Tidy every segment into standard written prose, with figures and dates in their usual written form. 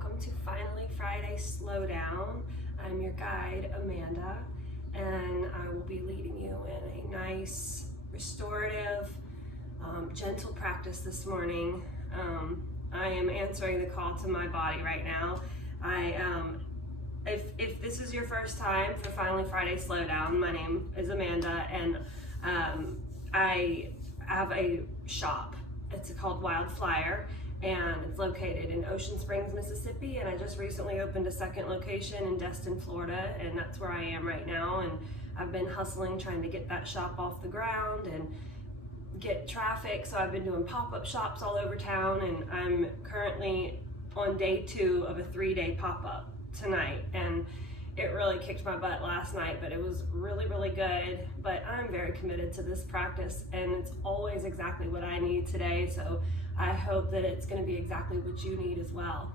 welcome to Finally Friday Slowdown. I'm your guide, Amanda, and I will be leading you in a nice, restorative, gentle practice this morning. I am answering the call to my body right now. If this is your first time for Finally Friday Slowdown, my name is Amanda, and I have a shop. It's called Wildflyer, and it's located in Ocean Springs, Mississippi, and I just recently opened a second location in Destin, Florida, and that's where I am right now. And I've been hustling trying to get that shop off the ground and get traffic, so I've been doing pop-up shops all over town, and I'm currently on day 2 of a 3-day pop-up tonight, and it really kicked my butt last night, but it was really, really good. But I'm very committed to this practice, and it's always exactly what I need today, so I hope that it's going to be exactly what you need as well.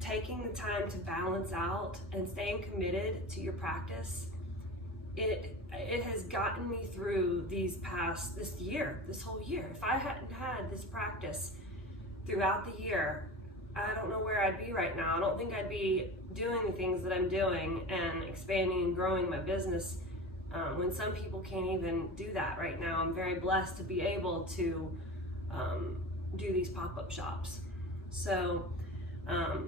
Taking the time to balance out and staying committed to your practice, it has gotten me through this whole year. If I hadn't had this practice throughout the year, I don't know where I'd be right now. I don't think I'd be doing the things that I'm doing and expanding and growing my business when some people can't even do that right now. I'm very blessed to be able to do these pop-up shops. So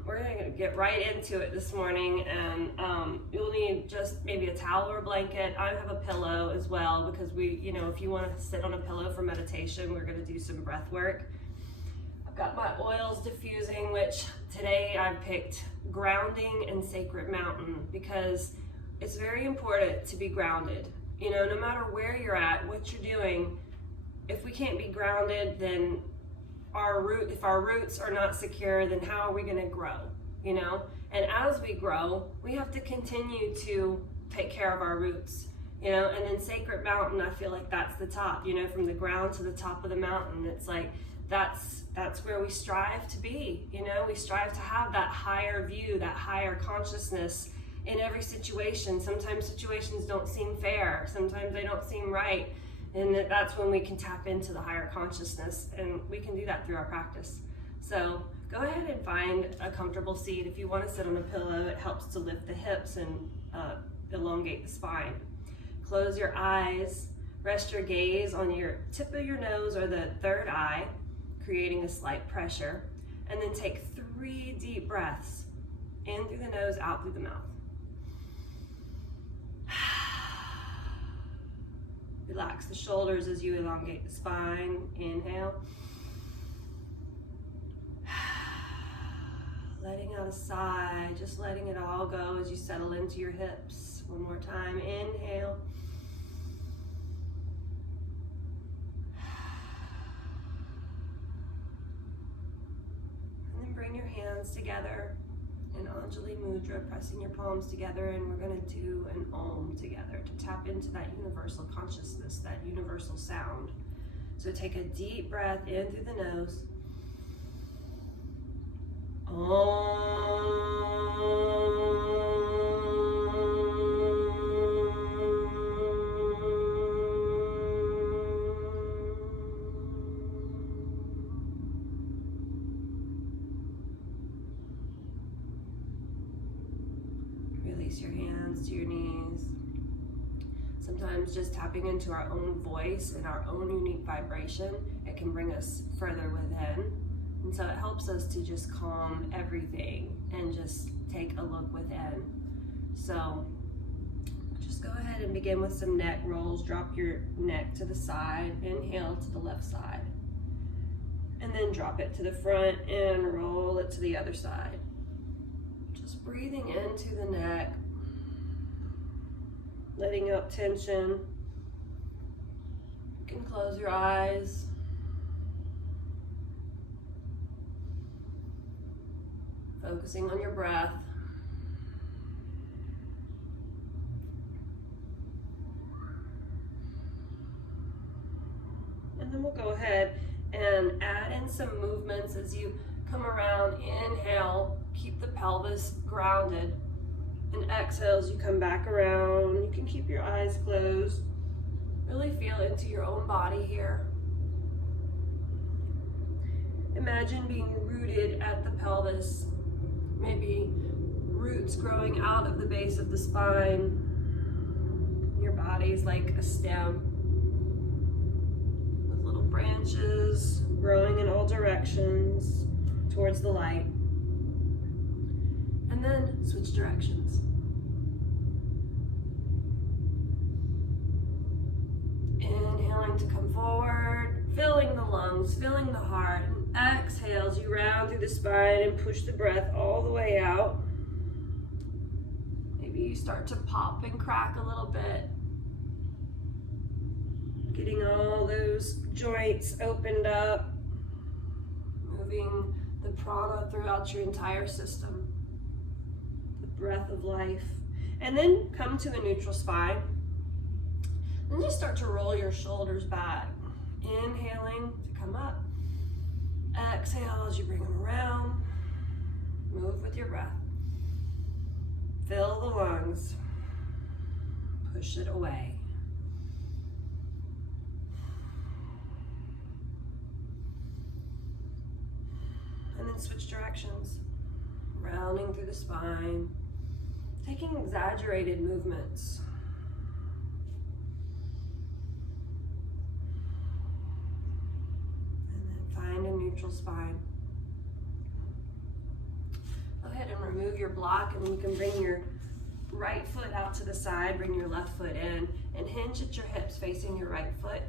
we're gonna get right into it this morning, and you'll need just maybe a towel or a blanket. I have a pillow as well, because if you want to sit on a pillow for meditation, we're gonna do some breath work. Got my oils diffusing, which today I picked grounding and sacred mountain, because it's very important to be grounded. No matter where you're at, what you're doing, if we can't be grounded, then if our roots are not secure, then how are we going to grow? And as we grow, we have to continue to take care of our roots. And then sacred mountain, I feel like that's the top. From the ground to the top of the mountain, it's like that's where we strive to be. We strive to have that higher view, that higher consciousness in every situation. Sometimes situations don't seem fair, sometimes they don't seem right, and that's when we can tap into the higher consciousness, and we can do that through our practice. So go ahead and find a comfortable seat. If you want to sit on a pillow, it helps to lift the hips and elongate the spine. Close your eyes, rest your gaze on your tip of your nose or the third eye, creating a slight pressure, and then take 3 deep breaths, in through the nose, out through the mouth. Relax the shoulders as you elongate the spine. Inhale. Letting out a sigh, just letting it all go as you settle into your hips. One more time. Inhale. Bring your hands together in Anjali Mudra, pressing your palms together, and we're going to do an Om together to tap into that universal consciousness, that universal sound. So take a deep breath in through the nose. Om. Release your hands to your knees. Sometimes just tapping into our own voice and our own unique vibration, it can bring us further within. And so it helps us to just calm everything and just take a look within. So just go ahead and begin with some neck rolls. Drop your neck to the side. Inhale to the left side. And then drop it to the front and roll it to the other side. Just breathing into the neck, letting out tension. You can close your eyes. Focusing on your breath. And then we'll go ahead and add in some movements as you come around. Inhale, keep the pelvis grounded, and exhale as you come back around. You can keep your eyes closed. Really feel into your own body here. Imagine being rooted at the pelvis, maybe roots growing out of the base of the spine. Your body's like a stem with little branches growing in all directions towards the light. And then switch directions. Inhaling to come forward, filling the lungs, filling the heart. And exhale as you round through the spine and push the breath all the way out. Maybe you start to pop and crack a little bit. Getting all those joints opened up. Moving the prana throughout your entire system. The breath of life. And then come to a neutral spine. And just start to roll your shoulders back. Inhaling to come up. Exhale as you bring them around. Move with your breath. Fill the lungs. Push it away. And then switch directions. Rounding through the spine. Taking exaggerated movements. Find a neutral spine. Go ahead and remove your block, and you can bring your right foot out to the side, bring your left foot in, and hinge at your hips facing your right foot.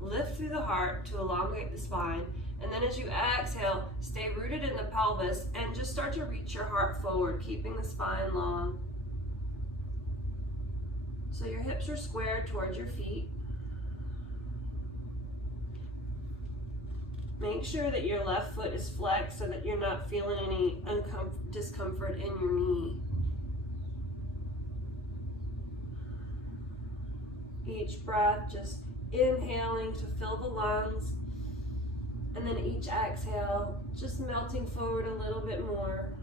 Lift through the heart to elongate the spine, and then as you exhale, stay rooted in the pelvis and just start to reach your heart forward, keeping the spine long. So your hips are squared towards your feet. Make sure that your left foot is flexed so that you're not feeling any discomfort in your knee. Each breath, just inhaling to fill the lungs, and then each exhale, just melting forward a little bit more.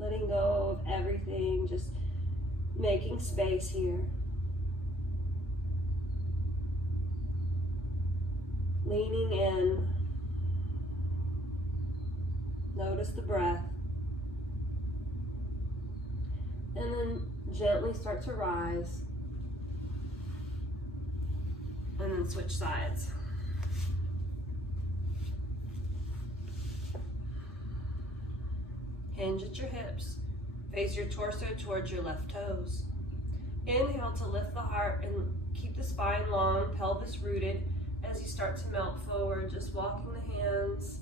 Letting go of everything, just making space here. Leaning in. Notice the breath. And then gently start to rise. And then switch sides. Hinge at your hips. Face your torso towards your left toes. Inhale to lift the heart and keep the spine long, pelvis rooted. As you start to melt forward, just walking the hands.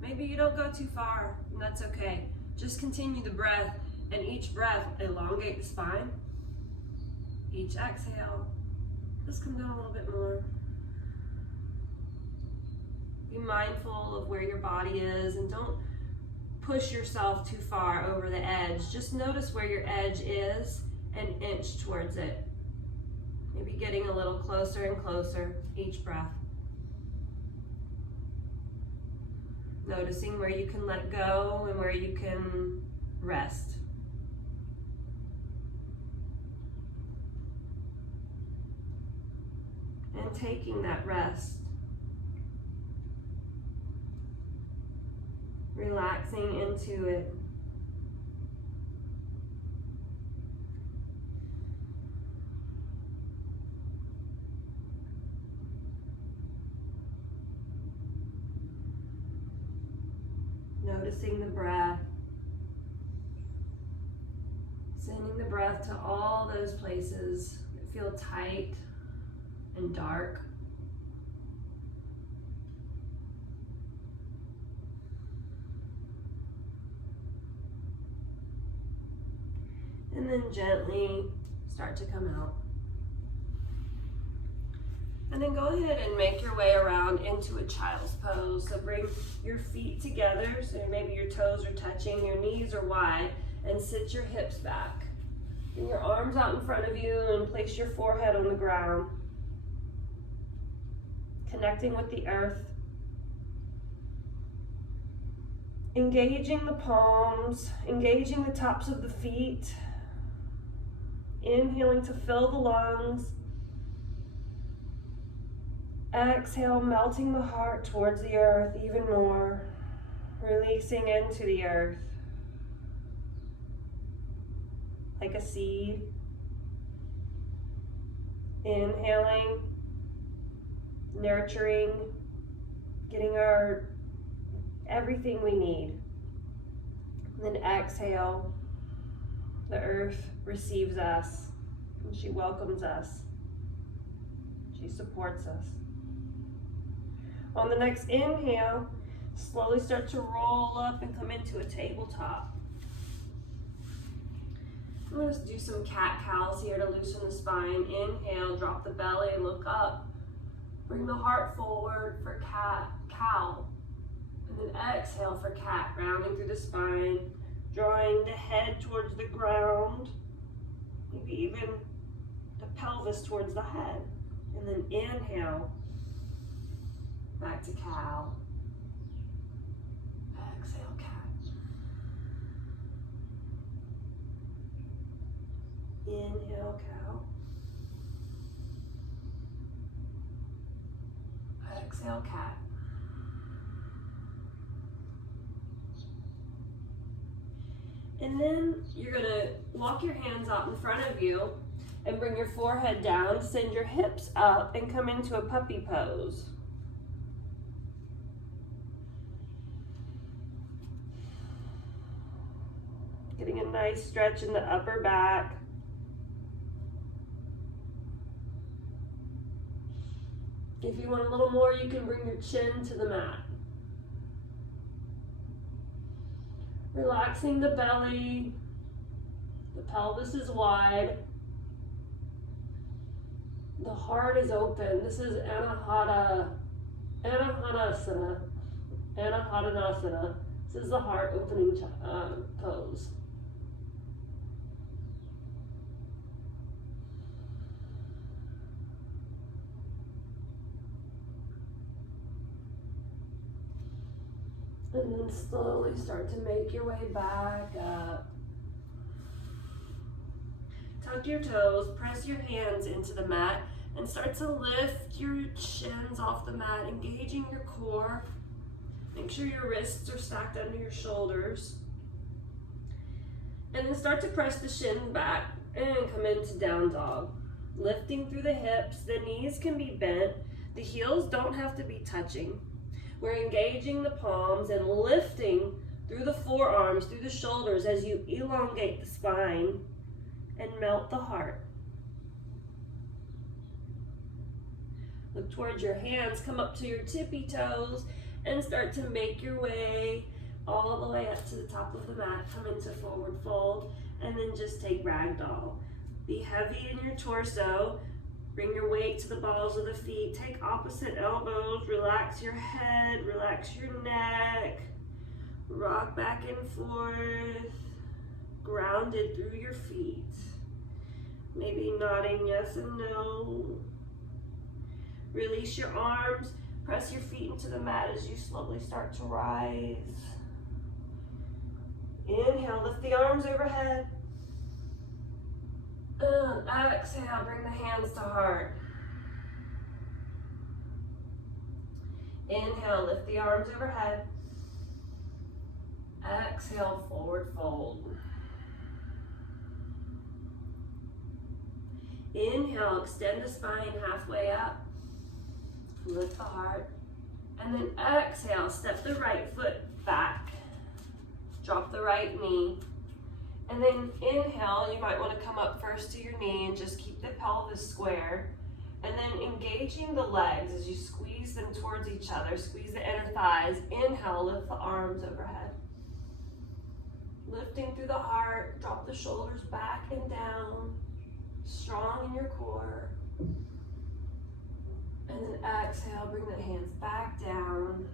Maybe you don't go too far, and that's okay. Just continue the breath, and each breath, elongate the spine. Each exhale, just come down a little bit more. Be mindful of where your body is, and don't push yourself too far over the edge. Just notice where your edge is and inch towards it. Maybe getting a little closer and closer each breath. Noticing where you can let go and where you can rest. And taking that rest. Relaxing into it. Noticing the breath. Sending the breath to all those places that feel tight and dark. And then gently start to come out. And then go ahead and make your way around into a child's pose. So bring your feet together, so maybe your toes are touching, your knees are wide, and sit your hips back. Bring your arms out in front of you and place your forehead on the ground. Connecting with the earth. Engaging the palms, engaging the tops of the feet. Inhaling to fill the lungs. Exhale, melting the heart towards the earth even more. Releasing into the earth. Like a seed. Inhaling, nurturing, getting our everything we need. And then exhale, the earth receives us, and she welcomes us. She supports us. On the next inhale, slowly start to roll up and come into a tabletop. I'm going to do some cat-cows here to loosen the spine. Inhale, drop the belly and look up. Bring the heart forward for cat-cow. And then exhale for cat, rounding through the spine, drawing the head towards the ground, maybe even the pelvis towards the head. And then inhale, back to cow. Exhale, cat. Inhale, cow. Exhale, cat. And then you're gonna walk your hands out in front of you and bring your forehead down, send your hips up, and come into a puppy pose. Getting a nice stretch in the upper back. If you want a little more, you can bring your chin to the mat. Relaxing the belly, the pelvis is wide, the heart is open. This is Anahanasana. This is the heart opening pose. And then slowly start to make your way back up. Tuck your toes, press your hands into the mat, and start to lift your shins off the mat, engaging your core. Make sure your wrists are stacked under your shoulders. And then start to press the shins back and come into down dog. Lifting through the hips, the knees can be bent, the heels don't have to be touching. We're engaging the palms and lifting through the forearms, through the shoulders as you elongate the spine and melt the heart. Look towards your hands, come up to your tippy toes and start to make your way all the way up to the top of the mat. Come into forward fold and then just take ragdoll. Be heavy in your torso. Bring your weight to the balls of the feet. Take opposite elbows. Relax your head. Relax your neck. Rock back and forth. Grounded through your feet. Maybe nodding yes and no. Release your arms. Press your feet into the mat as you slowly start to rise. Inhale, lift the arms overhead. Exhale, bring the hands to heart. Inhale, lift the arms overhead. Exhale, forward fold. Inhale, extend the spine halfway up. Lift the heart. And then exhale, step the right foot back. Drop the right knee. And then inhale, you might want to come up first to your knee and just keep the pelvis square. And then engaging the legs as you squeeze them towards each other. Squeeze the inner thighs. Inhale, lift the arms overhead. Lifting through the heart, drop the shoulders back and down. Strong in your core. And then exhale, bring the hands back down.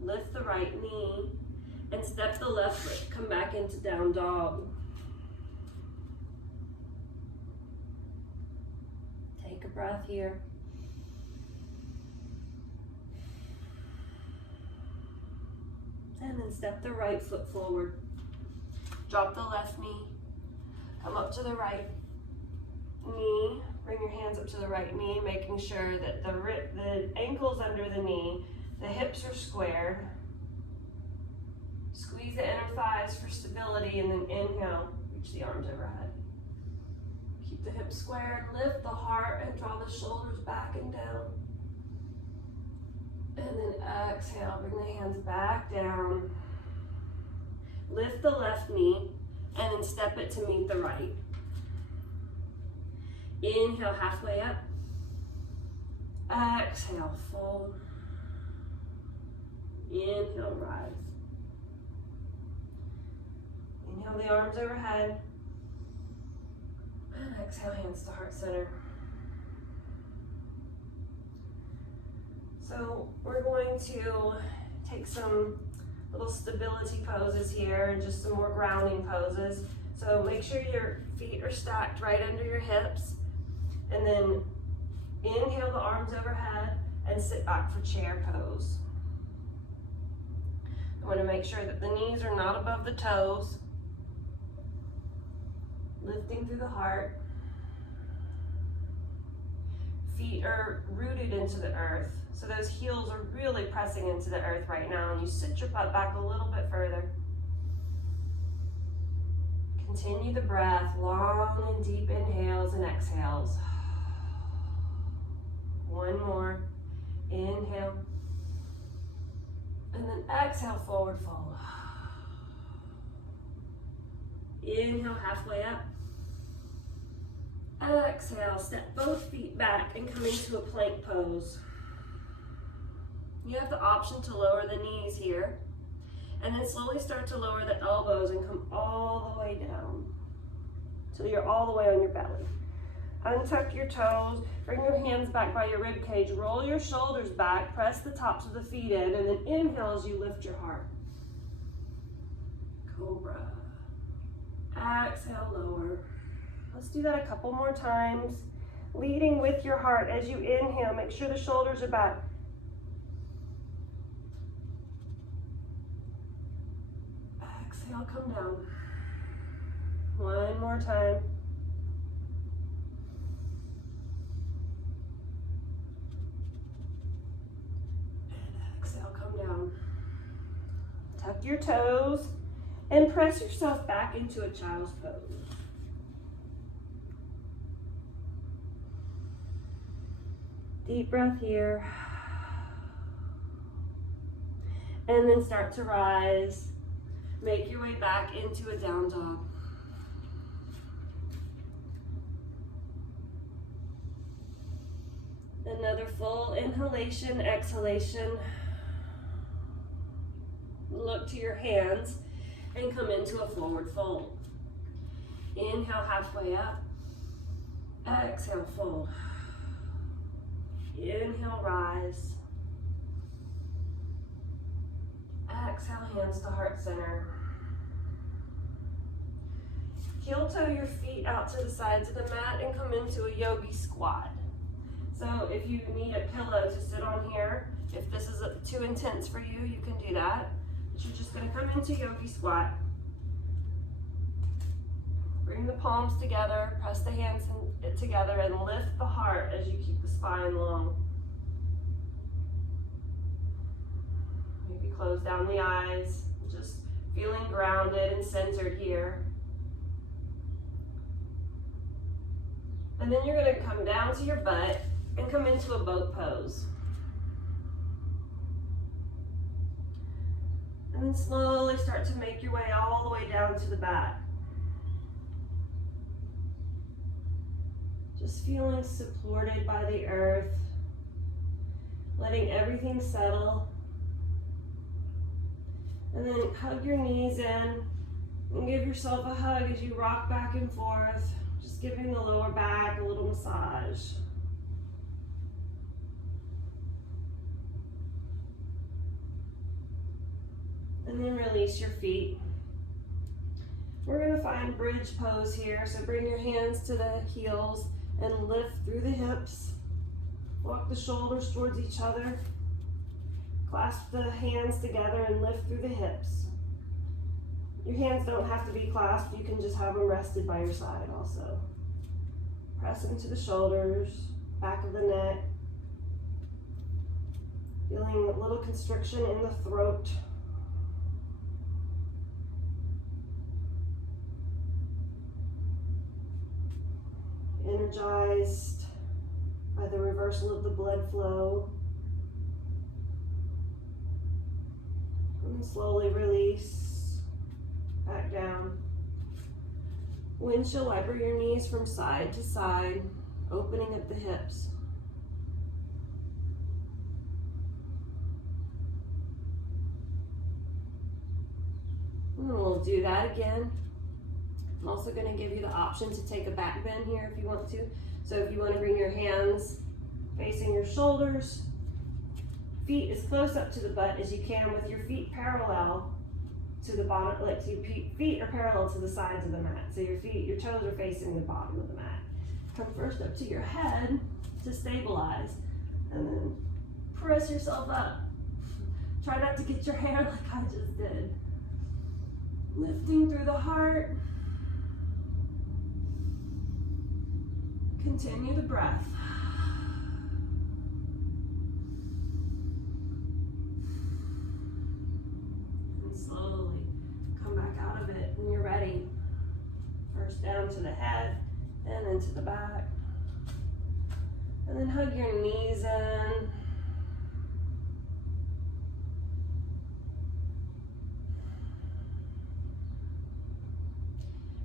Lift the right knee and step the left foot. Come back into down dog. Take a breath here. And then step the right foot forward. Drop the left knee. Come up to the right knee. Bring your hands up to the right knee, making sure that the ankle's under the knee, the hips are squared. Squeeze the inner thighs for stability, and then inhale, reach the arms overhead. Keep the hips squared, lift the heart, and draw the shoulders back and down. And then exhale, bring the hands back down. Lift the left knee, and then step it to meet the right. Inhale, halfway up. Exhale, fold. Inhale, rise. Inhale the arms overhead. And exhale, hands to heart center. So we're going to take some little stability poses here and just some more grounding poses. So make sure your feet are stacked right under your hips. And then inhale the arms overhead and sit back for chair pose. I want to make sure that the knees are not above the toes. Lifting through the heart. Feet are rooted into the earth. So those heels are really pressing into the earth right now, and you sit your butt back a little bit further. Continue the breath, long and deep inhales and exhales. One more. Inhale. And then exhale, forward fold. Inhale, halfway up. Exhale, step both feet back and come into a plank pose. You have the option to lower the knees here, and then slowly start to lower the elbows and come all the way down till you're all the way on your belly. Untuck your toes, bring your hands back by your rib cage, roll your shoulders back, press the tops of the feet in, and then inhale as you lift your heart. Cobra. Exhale, lower. Let's do that a couple more times. Leading with your heart as you inhale, make sure the shoulders are back. Exhale, come down. One more time. And exhale, come down. Tuck your toes and press yourself back into a child's pose. Deep breath here. And then start to rise. Make your way back into a down dog. Another full inhalation, exhalation. Look to your hands and come into a forward fold. Inhale, halfway up. Exhale, fold. Inhale, rise. Exhale, hands to heart center. Heel toe your feet out to the sides of the mat and come into a yogi squat. So if you need a pillow to sit on here, if this is too intense for you, you can do that. But you're just going to come into yogi squat. Bring the palms together, press the hands together, and lift the heart as you keep the spine long. Maybe close down the eyes, just feeling grounded and centered here. And then you're going to come down to your butt and come into a boat pose. And then slowly start to make your way all the way down to the back. Just feeling supported by the earth, letting everything settle. And then hug your knees in and give yourself a hug as you rock back and forth, just giving the lower back a little massage. And then release your feet. We're going to find bridge pose here, so bring your hands to the heels and lift through the hips. Walk the shoulders towards each other. Clasp the hands together and lift through the hips. Your hands don't have to be clasped, you can just have them rested by your side also. Press into the shoulders, back of the neck. Feeling a little constriction in the throat. Energized by the reversal of the blood flow. And slowly release back down. Windshield wiper your knees from side to side, opening up the hips. And we'll do that again. I'm also going to give you the option to take a back bend here if you want to. So if you want to bring your hands facing your shoulders, feet as close up to the butt as you can with your feet parallel to the bottom, like your feet are parallel to the sides of the mat. So your toes are facing the bottom of the mat. Come first up to your head to stabilize, and then press yourself up. Try not to get your hair like I just did. Lifting through the heart. Continue the breath. And slowly come back out of it when you're ready. First down to the head and into the back. And then hug your knees in.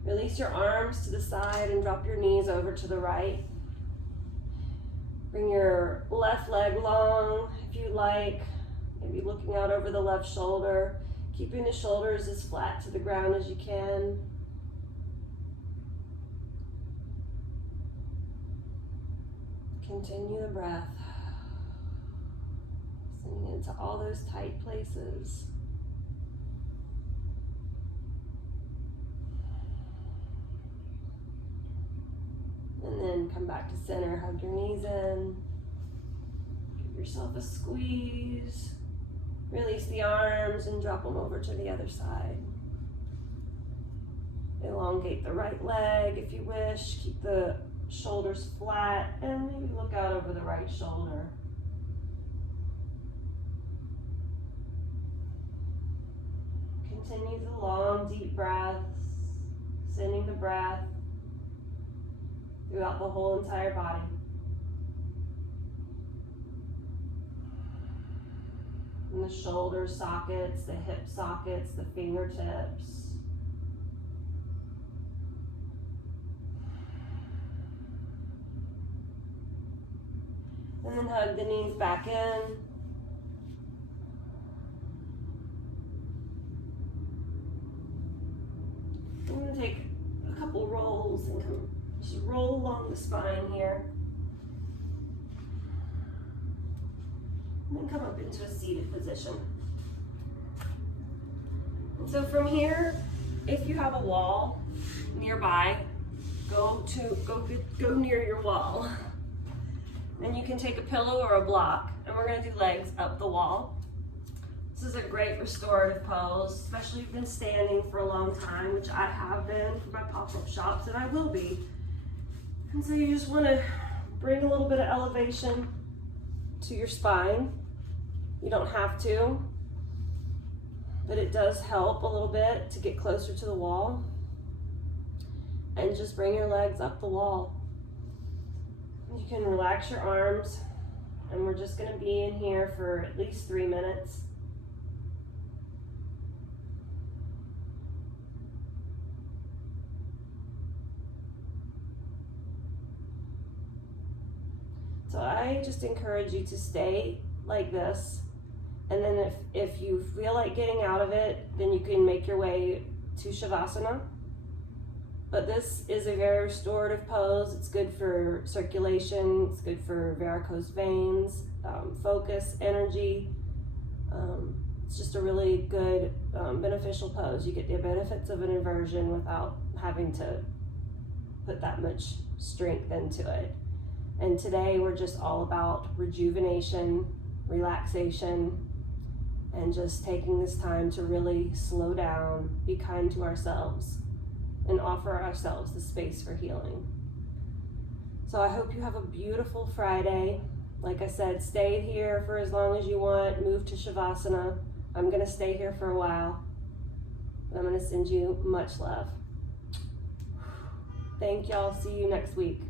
Release your arms to the side and drop your knees over to the right. Bring your left leg long if you like, maybe looking out over the left shoulder, keeping the shoulders as flat to the ground as you can. Continue the breath, sending into all those tight places. And then come back to center, hug your knees in, give yourself a squeeze, release the arms and drop them over to the other side. Elongate the right leg if you wish, keep the shoulders flat, and maybe look out over the right shoulder. Continue the long, deep breaths, sending the breath throughout the whole entire body. And the shoulder sockets, the hip sockets, the fingertips. And then hug the knees back in. I'm going to take a couple rolls and just roll along the spine here. And then come up into a seated position. And so from here, if you have a wall nearby, go near your wall. Then you can take a pillow or a block, and we're going to do legs up the wall. This is a great restorative pose, especially if you've been standing for a long time, which I have been for my pop-up shops, and I will be. And so you just want to bring a little bit of elevation to your spine. You don't have to, but it does help a little bit to get closer to the wall. And just bring your legs up the wall. You can relax your arms, and we're just going to be in here for at least 3 minutes. So I just encourage you to stay like this, and then if you feel like getting out of it, then you can make your way to Shavasana. But this is a very restorative pose. It's good for circulation, it's good for varicose veins, focus, energy. It's just a really good, beneficial pose. You get the benefits of an inversion without having to put that much strength into it. And today we're just all about rejuvenation, relaxation, and just taking this time to really slow down, be kind to ourselves, and offer ourselves the space for healing. So I hope you have a beautiful Friday. Like I said, stay here for as long as you want. Move to Shavasana. I'm going to stay here for a while. I'm going to send you much love. Thank y'all. See you next week.